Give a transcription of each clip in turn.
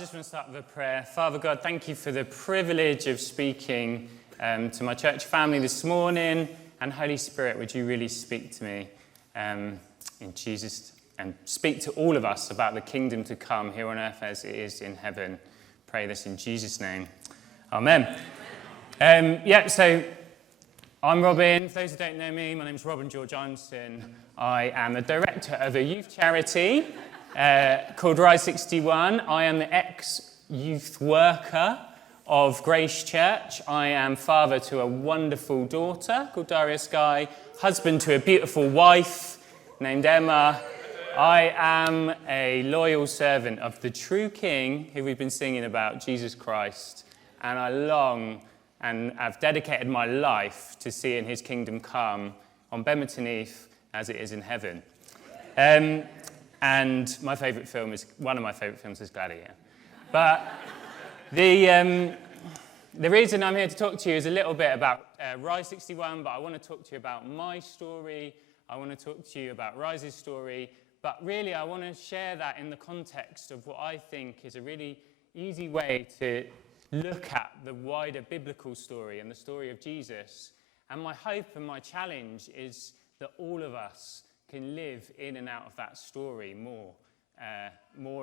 I just want to start with a prayer. Father God, thank you for the privilege of speaking to my church family this morning. And Holy Spirit, would you really speak to me in Jesus and speak to all of us about the kingdom to come here on earth as it is in heaven. Pray this in Jesus' name. Amen. So I'm Robin. For those who don't know me, my name is Robin George Armstrong. I am the director of a youth charity called Rise 61. I am the ex-youth worker of Grace Church. I am father to a wonderful daughter called Daria Sky, husband to a beautiful wife named Emma. I am a loyal servant of the true King who we've been singing about, Jesus Christ, and I long and have dedicated my life to seeing his kingdom come on Bemerton Heath as it is in heaven. And one of my favourite films is Gladiator. But the reason I'm here to talk to you is a little bit about Rise 61, but I want to talk to you about my story. I want to talk to you about Rise's story, but really I want to share that in the context of what I think is a really easy way to look at the wider biblical story and the story of Jesus. And my hope and my challenge is that all of us can live in and out of that story more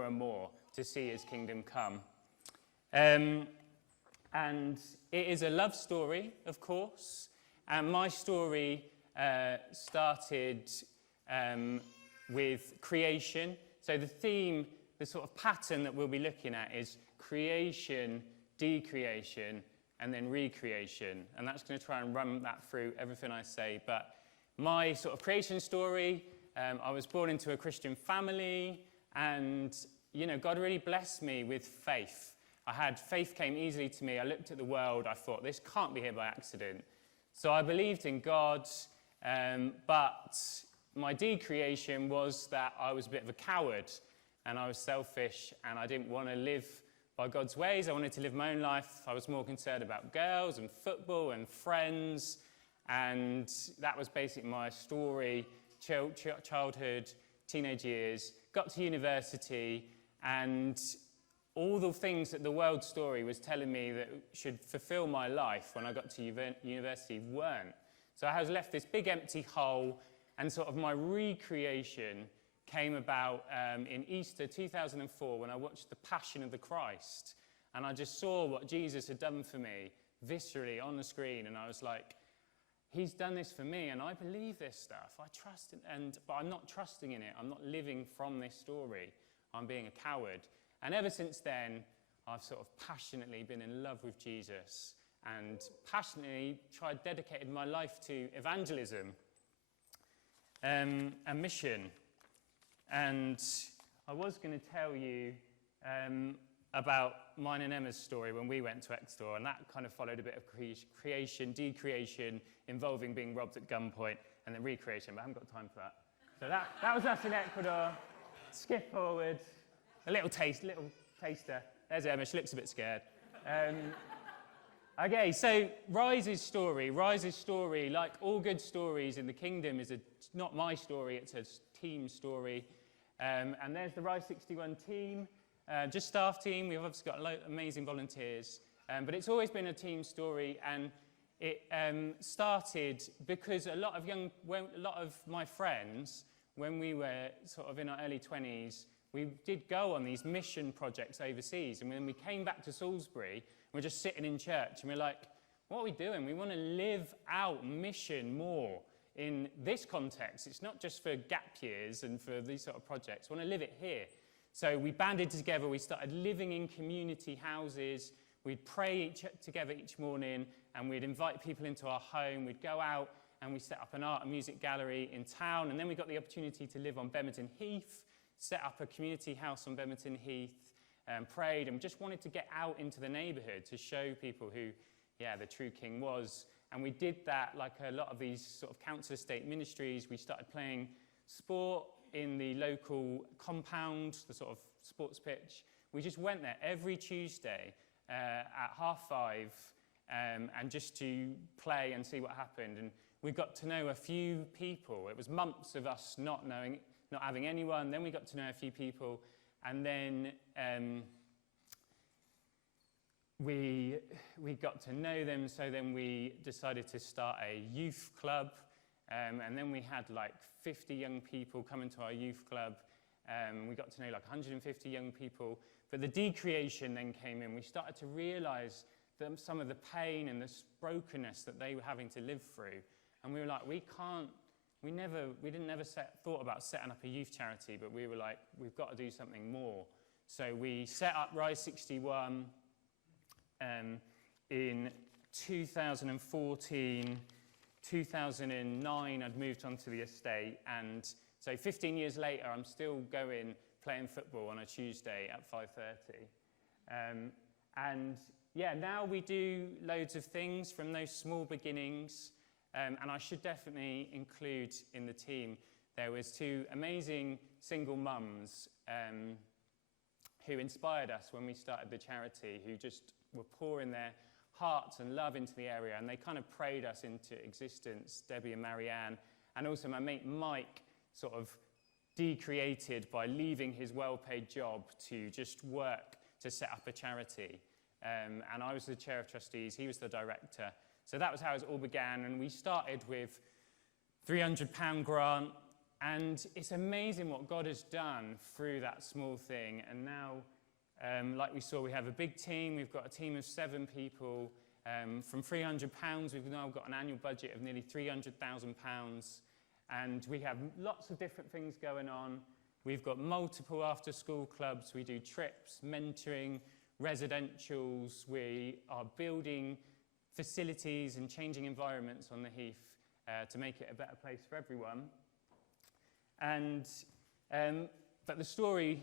and more to see his kingdom come. And it is a love story, of course, and my story started with creation. So the theme, the sort of pattern that we'll be looking at is creation, decreation, and then recreation. And that's going to try and run that through everything I say. But my sort of creation story, I was born into a Christian family, and, God really blessed me with faith. Faith came easily to me. I looked at the world, I thought, this can't be here by accident. So I believed in God, but my decreation was that I was a bit of a coward, and I was selfish, and I didn't want to live by God's ways. I wanted to live my own life. I was more concerned about girls and football and friends, and that was basically my story, childhood, teenage years. Got to university, and all the things that the world story was telling me that should fulfill my life when I got to university weren't. So I was left this big empty hole, and sort of my recreation came about in Easter 2004 when I watched The Passion of the Christ. And I just saw what Jesus had done for me viscerally on the screen, and I was like, he's done this for me, and I believe this stuff. I trust it, but I'm not trusting in it. I'm not living from this story. I'm being a coward. And ever since then, I've sort of passionately been in love with Jesus and passionately dedicated my life to evangelism and mission. And I was going to tell you about mine and Emma's story when we went to Exeter, and that kind of followed a bit of creation, decreation, involving being robbed at gunpoint, and then recreation, but I haven't got time for that. So that was us in Ecuador. Skip forward, a little taster. There's Emma, she looks a bit scared. Okay, so Rise's story, like all good stories in the kingdom, is not my story, it's a team story. And there's the Rise 61 team, just staff team. We've obviously got amazing volunteers, but it's always been a team story, and it started because a lot of my friends, when we were sort of in our early 20s, we did go on these mission projects overseas, and when we came back to Salisbury, we're just sitting in church, and we're like, what are we doing? We want to live out mission more in this context. It's not just for gap years and for these sort of projects. We want to live it here. So we banded together. We started living in community houses. We'd pray together each morning, and we'd invite people into our home. We'd go out, and we set up an art and music gallery in town. And then we got the opportunity to live on Bemerton Heath, set up a community house on Bemerton Heath, prayed, and just wanted to get out into the neighbourhood to show people who, the true King was. And we did that like a lot of these sort of council estate ministries. We started playing sport in the local compound, the sort of sports pitch. We just went there every Tuesday at 5:30 and just to play and see what happened. And we got to know a few people. It was months of us not having anyone. Then we got to know a few people. And then we got to know them, so then we decided to start a youth club, and then we had like 50 young people come into our youth club. We got to know like 150 young people, but the decreation then came in. We started to realize that some of the pain and the brokenness that they were having to live through, and we were like, we didn't never thought about setting up a youth charity, but we were like, we've got to do something more. So we set up Rise 61 in 2014, 2009 I'd moved onto the estate, and so 15 years later I'm still playing football on a Tuesday at 5:30. And yeah, now we do loads of things from those small beginnings, and I should definitely include in the team, there was 2 amazing single mums who inspired us when we started the charity, who just were pouring their hearts and love into the area, and they kind of prayed us into existence, Debbie and Marianne, and also my mate Mike sort of decreated by leaving his well-paid job to just work to set up a charity. And I was the chair of trustees, he was the director. So that was how it all began, and we started with £300 grant, and it's amazing what God has done through that small thing. And now, like we saw, we have a big team. We've got a team of 7 people. From £300, we've now got an annual budget of nearly £300,000. And we have lots of different things going on. We've got multiple after-school clubs. We do trips, mentoring, residentials. We are building facilities and changing environments on the Heath to make it a better place for everyone. And but the story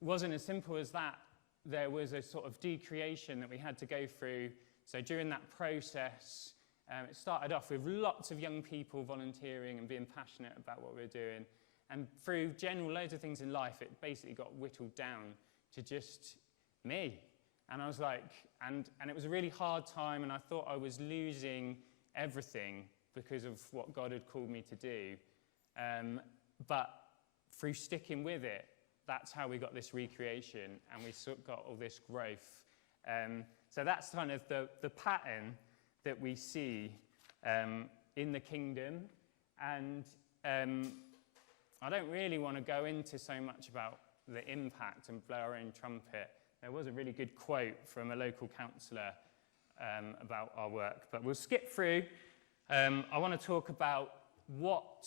wasn't as simple as that. There was a sort of decreation that we had to go through. So during that process, it started off with lots of young people volunteering and being passionate about what we were doing. And through loads of things in life, it basically got whittled down to just me. And I was like, and it was a really hard time, and I thought I was losing everything because of what God had called me to do. But through sticking with it, that's how we got this recreation, and we got all this growth. So that's kind of the pattern that we see in the kingdom. And I don't really want to go into so much about the impact and blow our own trumpet. There was a really good quote from a local councillor about our work, but we'll skip through. I want to talk about what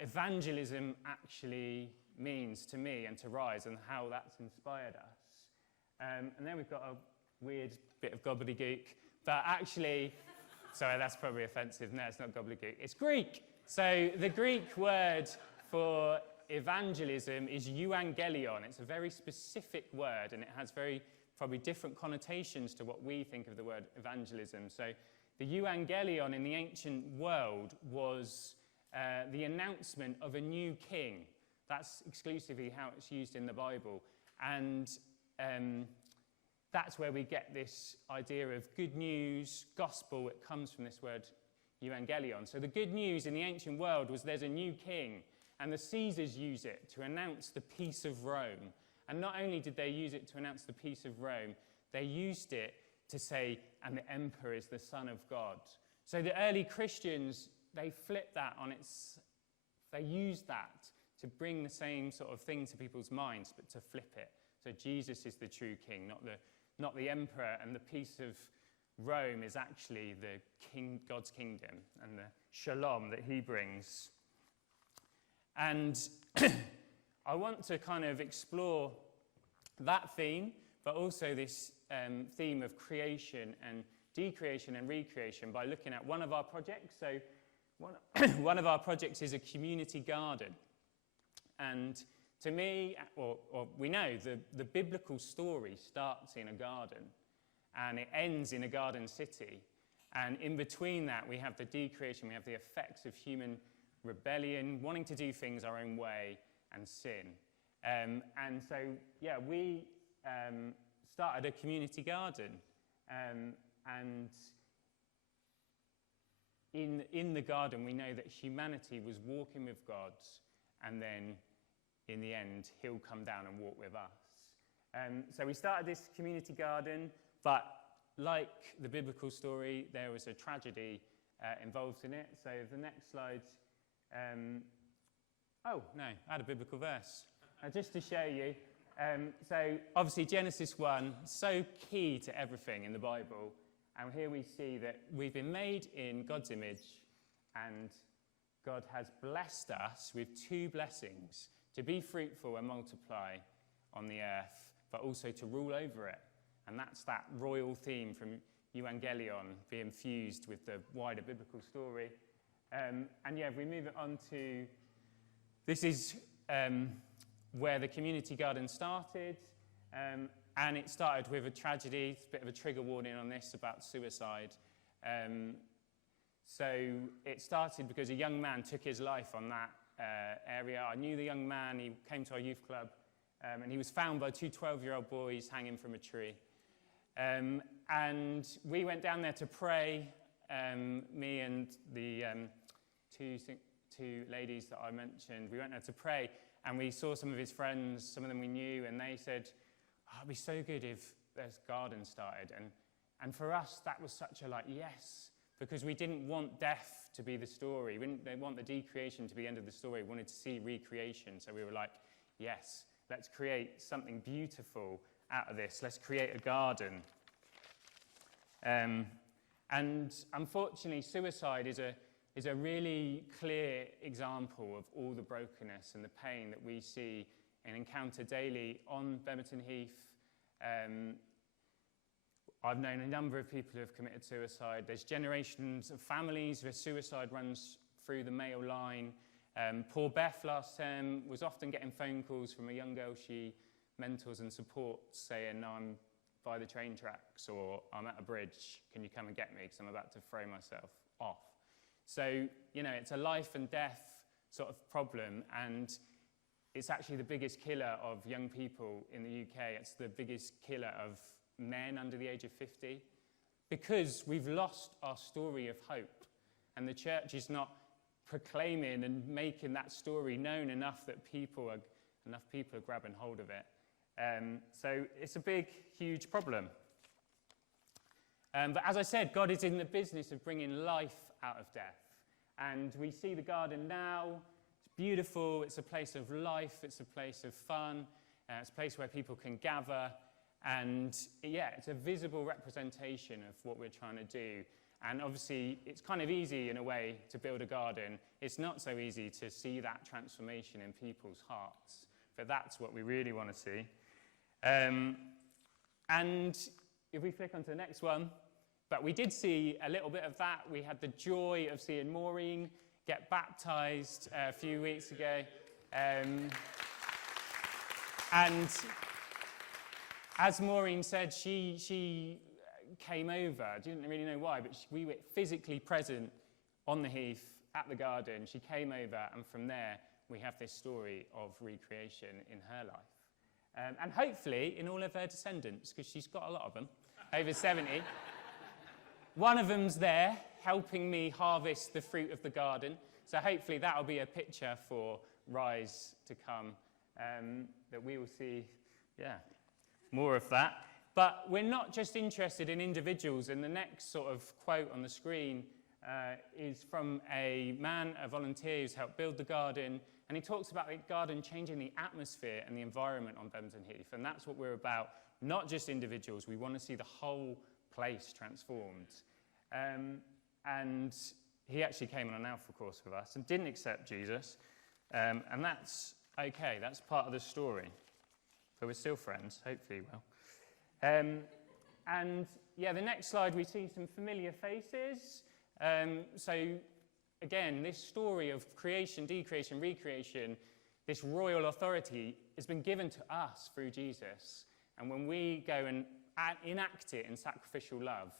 evangelism actually means to me and to Rise, and how that's inspired us. And then we've got a weird bit of gobbledygook, but actually, sorry, that's probably offensive. No, it's not gobbledygook. It's Greek. So the Greek word for evangelism is euangelion. It's a very specific word, and it has very probably different connotations to what we think of the word evangelism. So the euangelion in the ancient world was the announcement of a new king. That's exclusively how it's used in the Bible. And that's where we get this idea of good news, gospel. It comes from this word evangelion. So the good news in the ancient world was there's a new king, and the Caesars use it to announce the peace of Rome. And not only did they use it to announce the peace of Rome, they used it to say, and the emperor is the Son of God. So the early Christians, they flipped that on its, they used that to bring the same sort of thing to people's minds, but to flip it. So Jesus is the true king, not the emperor, and the peace of Rome is actually the king, God's kingdom, and the shalom that he brings. And I want to kind of explore that theme, but also this theme of creation and decreation and recreation by looking at one of our projects. So one of our projects is a community garden. And to me, or we know, the biblical story starts in a garden and it ends in a garden city. And in between that, we have the decreation, we have the effects of human rebellion, wanting to do things our own way, and sin. And so, yeah, we started a community garden. And in the garden, we know that humanity was walking with God, and then in the end, he'll come down and walk with us. So we started this community garden, but like the biblical story, there was a tragedy involved in it. So the next slide. Oh, no, I had a biblical verse. Just to show you. So obviously Genesis 1, so key to everything in the Bible. And here we see that we've been made in God's image, and God has blessed us with two blessings: to be fruitful and multiply on the earth, but also to rule over it. And that's that royal theme from Evengelism being fused with the wider biblical story. And yeah, if we move it on to, this is where the community garden started. And it started with a tragedy. It's a bit of a trigger warning on this about suicide. So it started because a young man took his life on that area. I knew the young man. He came to our youth club, and he was found by two 12-year-old boys hanging from a tree. And we went down there to pray, me and the two ladies that I mentioned. We went there to pray, and we saw some of his friends, some of them we knew, and they said, oh, it'd be so good if this garden started. And for us, that was such a yes, because we didn't want death to be the story. We didn't want the decreation to be the end of the story. We wanted to see recreation. So we were like, yes, let's create something beautiful out of this. Let's create a garden. And unfortunately, suicide is a really clear example of all the brokenness and the pain that we see and encounter daily on Bemerton Heath. I've known a number of people who have committed suicide. There's generations of families where suicide runs through the male line. Poor Beth last term was often getting phone calls from a young girl she mentors and supports saying, no, I'm by the train tracks, or I'm at a bridge, can you come and get me because I'm about to throw myself off. So, it's a life and death sort of problem, and it's actually the biggest killer of young people in the UK. It's the biggest killer of men under the age of 50, because we've lost our story of hope, and the church is not proclaiming and making that story known enough that enough people are grabbing hold of it. So it's a big, huge problem. But as I said, God is in the business of bringing life out of death. And we see the garden now. It's beautiful. It's a place of life. It's a place of fun. It's a place where people can gather. And yeah, it's a visible representation of what we're trying to do. And obviously, it's kind of easy in a way to build a garden. It's not so easy to see that transformation in people's hearts. But that's what we really want to see. And if we flick onto the next one, but we did see a little bit of that. We had the joy of seeing Maureen get baptised a few weeks ago. And as Maureen said, she came over. I didn't really know why, but we were physically present on the heath at the garden. She came over, and from there, we have this story of recreation in her life. And hopefully in all of her descendants, because she's got a lot of them, over 70. One of them's there, helping me harvest the fruit of the garden. So hopefully that'll be a picture for Rise to come, that we will see, more of that. But we're not just interested in individuals, and the next sort of quote on the screen is from a man, a volunteer who's helped build the garden, and he talks about the garden changing the atmosphere and the environment on Bemerton Heath, and that's what we're about, not just individuals. We want to see the whole place transformed. And he actually came on an Alpha course with us and didn't accept Jesus, and that's okay, that's part of the story. But we're still friends, hopefully we will. And yeah, the next slide we see some familiar faces. So again, this story of creation, decreation, recreation, this royal authority has been given to us through Jesus. And when we go and enact it in sacrificial love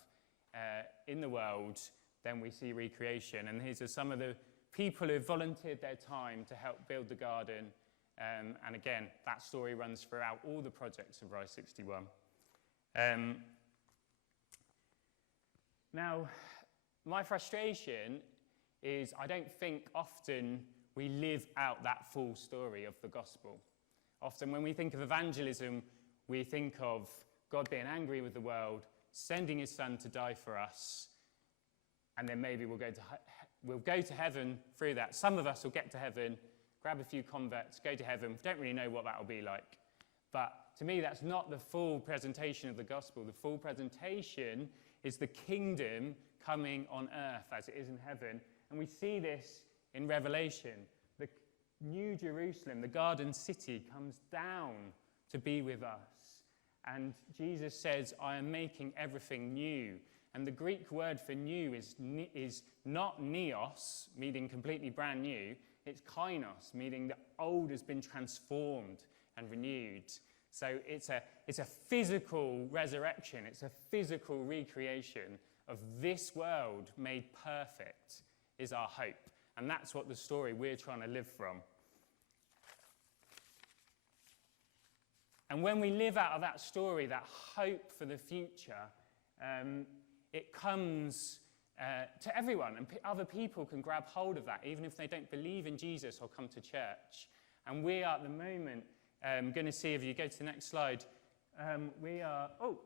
in the world, then we see recreation. And these are some of the people who have volunteered their time to help build the garden. And again, that story runs throughout all the projects of Rise 61. Now, my frustration is I don't think often we live out that full story of the gospel. Often when we think of evangelism, we think of God being angry with the world, sending his son to die for us, and then maybe we'll go to heaven through that. Some of us will get to heaven, grab a few converts, go to heaven. We don't really know what that will be like. But to me, that's not the full presentation of the gospel. The full presentation is the kingdom coming on earth as it is in heaven. And we see this in Revelation. The New Jerusalem, the garden city, comes down to be with us. And Jesus says, I am making everything new. And the Greek word for new is not neos, meaning completely brand new. It's kainos, meaning the old has been transformed and renewed. So it's a physical resurrection. It's a physical recreation of this world made perfect is our hope. And that's what the story we're trying to live from. And when we live out of that story, that hope for the future, it comes to everyone. And other people can grab hold of that, even if they don't believe in Jesus or come to church. And we are at the moment going to see, if you go to the next slide, we are... Oh,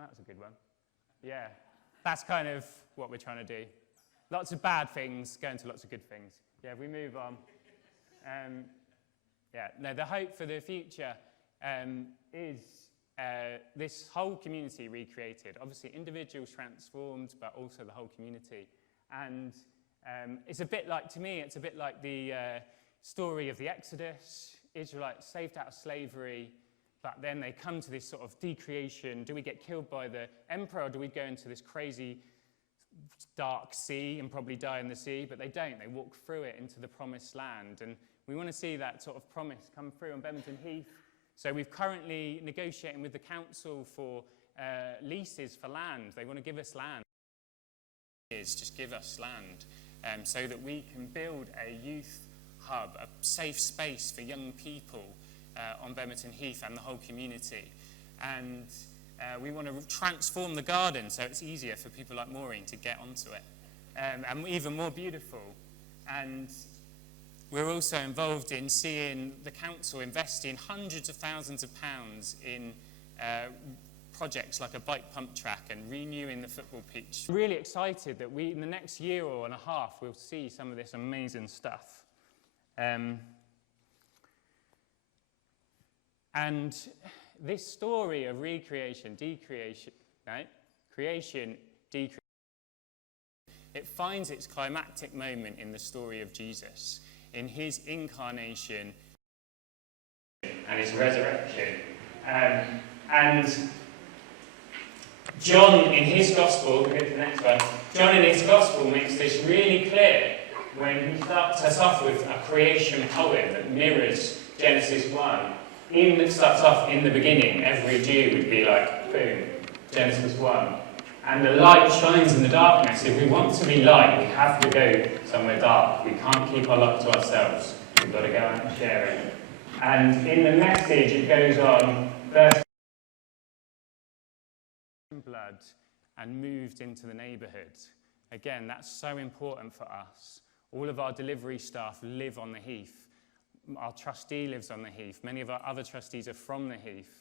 that's a good one. Yeah, that's kind of what we're trying to do. Lots of bad things going to lots of good things. Yeah, we move on. The hope for the future is this whole community recreated. Obviously, individuals transformed, but also the whole community. And it's a bit like, to me, it's a bit like the story of the Exodus. Israelites saved out of slavery, but then they come to this sort of decreation. Do we get killed by the emperor, or do we go into this crazy dark sea and probably die in the sea? But they don't. They walk through it into the promised land. And we want to see that sort of promise come through on Bemerton Heath. So we're currently negotiating with the council for leases for land. They want to give us land. Just give us land so that we can build a youth hub, a safe space for young people on Bemerton Heath and the whole community. And we want to transform the garden so it's easier for people like Maureen to get onto it, and even more beautiful. And we're also involved in seeing the council investing hundreds of thousands of pounds in projects like a bike pump track and renewing the football pitch. I'm really excited that in the next year or and a half, we'll see some of this amazing stuff. And this story of recreation, decreation, right? Creation, decreation, it finds its climactic moment in the story of Jesus, in his incarnation and his resurrection. And John, in his gospel, we'll go to the next one, John in his gospel makes this really clear when he starts us off with a creation poem that mirrors Genesis 1. Even if it starts off in the beginning, every Jew would be like, boom, Genesis 1. And the light shines in the darkness. If we want to be light, we have to go somewhere dark. We can't keep our light to ourselves. We've got to go out and share it. And in the message, it goes on, verse blood and moved into the neighbourhood. Again, that's so important for us. All of our delivery staff live on the Heath. Our trustee lives on the Heath. Many of our other trustees are from the Heath.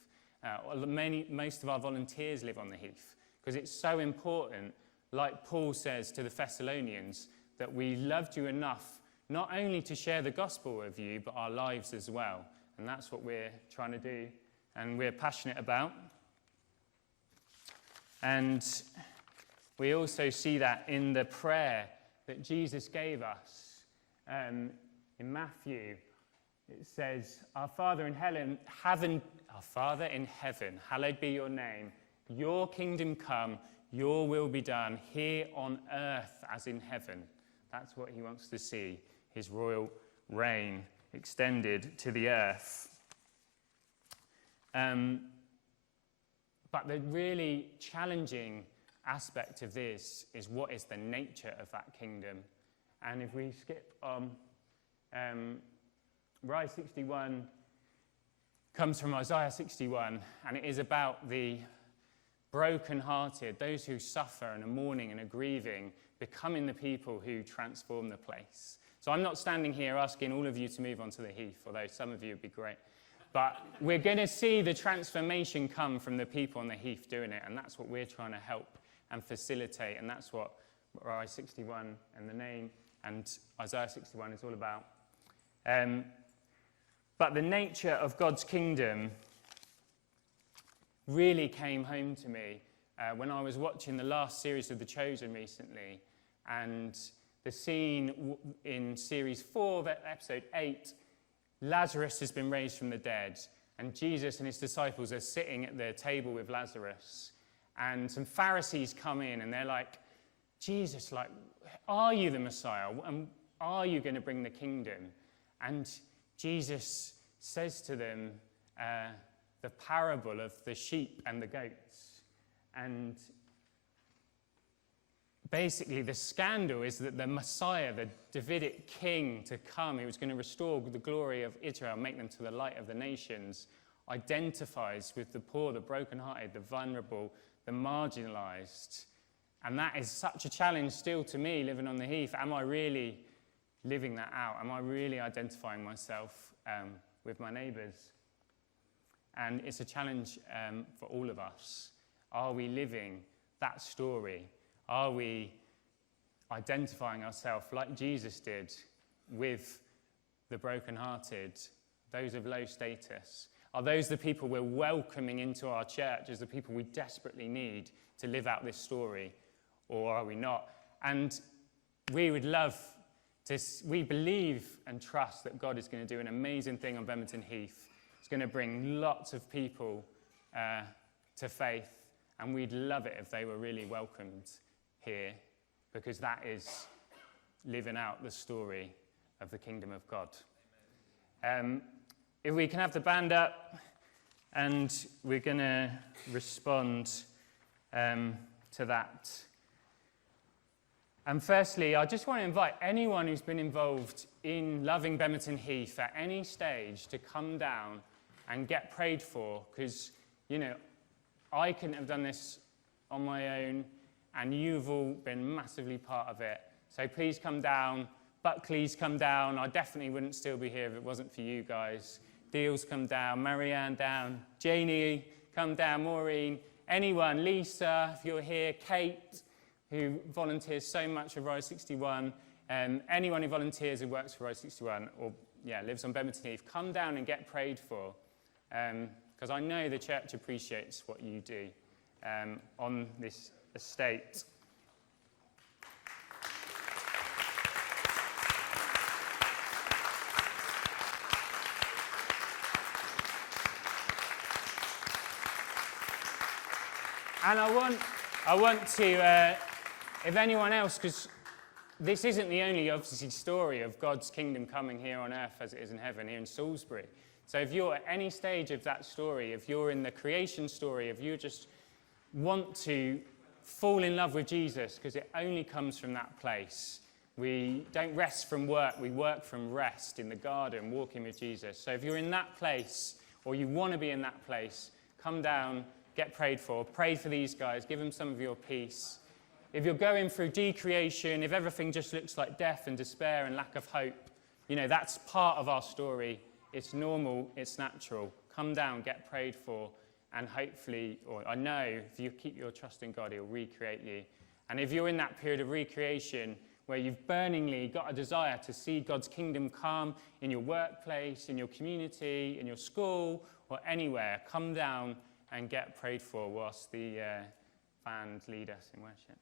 Most of our volunteers live on the Heath. Because it's so important, like Paul says to the Thessalonians, that we loved you enough not only to share the gospel with you, but our lives as well. And that's what we're trying to do, and we're passionate about. And we also see that in the prayer that Jesus gave us. In Matthew, it says, Our Father in heaven, hallowed be your name. Your kingdom come, your will be done, here on earth as in heaven. That's what he wants to see, his royal reign extended to the earth. But the really challenging aspect of this is what is the nature of that kingdom. And if we skip on, Rise 61 comes from Isaiah 61, and it is about the broken-hearted, those who suffer and are mourning and are grieving, becoming the people who transform the place. So I'm not standing here asking all of you to move onto the Heath, although some of you would be great. But we're going to see the transformation come from the people on the heath doing it, and that's what we're trying to help and facilitate, and that's what Isaiah 61 and the name and Isaiah 61 is all about. But the nature of God's kingdom really came home to me when I was watching the last series of The Chosen recently, and the scene in series 4, episode 8, Lazarus has been raised from the dead, and Jesus and his disciples are sitting at the table with Lazarus, and some Pharisees come in and they're like, Jesus, like, are you the Messiah? And are you going to bring the kingdom? And Jesus says to them the parable of the sheep and the goats. And basically, the scandal is that the Messiah, the Davidic king to come, who was going to restore the glory of Israel, make them to the light of the nations, identifies with the poor, the brokenhearted, the vulnerable, the marginalized. And that is such a challenge still to me, living on the heath. Am I really living that out? Am I really identifying myself with my neighbours? And it's a challenge for all of us. Are we living that story? Are we identifying ourselves like Jesus did with the brokenhearted, those of low status? Are those the people we're welcoming into our church as the people we desperately need to live out this story? Or are we not? And we would love to, we believe and trust that God is going to do an amazing thing on Bemerton Heath. It's going to bring lots of people to faith, and we'd love it if they were really welcomed here, because that is living out the story of the kingdom of God. If we can have the band up, and we're going to respond to that. And firstly, I just want to invite anyone who's been involved in loving Bemerton Heath at any stage to come down and get prayed for, because, you know, I couldn't have done this on my own, and you've all been massively part of it. So please come down. Buckley's come down. I definitely wouldn't still be here if it wasn't for you guys. Deal's come down. Marianne down. Janie, come down. Maureen. Anyone. Lisa, if you're here. Kate, who volunteers so much for Rise 61. Anyone who volunteers who works for Rise 61 or lives on Bemerton Heath, come down and get prayed for. Because I know the church appreciates what you do on this estate. And I want to, if anyone else, because this isn't the only, obviously, story of God's kingdom coming here on earth as it is in heaven, here in Salisbury. So if you're at any stage of that story, if you're in the creation story, if you just want to fall in love with Jesus, because it only comes from that place. We don't rest from work, we work from rest in the garden, walking with Jesus. So if you're in that place, or you want to be in that place, come down, get prayed for. Pray for these guys, give them some of your peace. If you're going through decreation, if everything just looks like death and despair and lack of hope, you know, that's part of our story. It's normal, it's natural. Come down, get prayed for, and hopefully, or I know, if you keep your trust in God, he'll recreate you. And if you're in that period of recreation where you've burningly got a desire to see God's kingdom come in your workplace, in your community, in your school, or anywhere, come down and get prayed for whilst the band lead us in worship.